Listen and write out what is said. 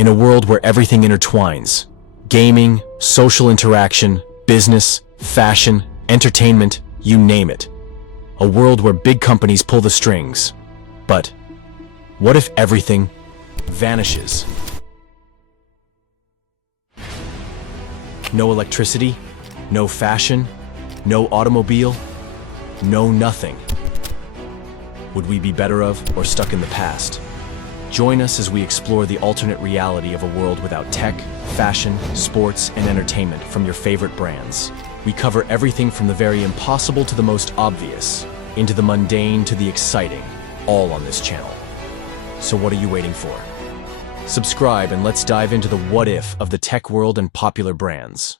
In a world where everything intertwines, gaming, social interaction, business, fashion, entertainment, you name it. A world where big companies pull the strings. But what if everything vanishes? No electricity, no fashion, no automobile, no nothing. Would we be better off or stuck in the past? Join us as we explore the alternate reality of a world without tech, fashion, sports, and entertainment from your favorite brands. We cover everything from the very impossible to the most obvious, into the mundane to the exciting, all on this channel. So what are you waiting for? Subscribe and let's dive into the what if of the tech world and popular brands.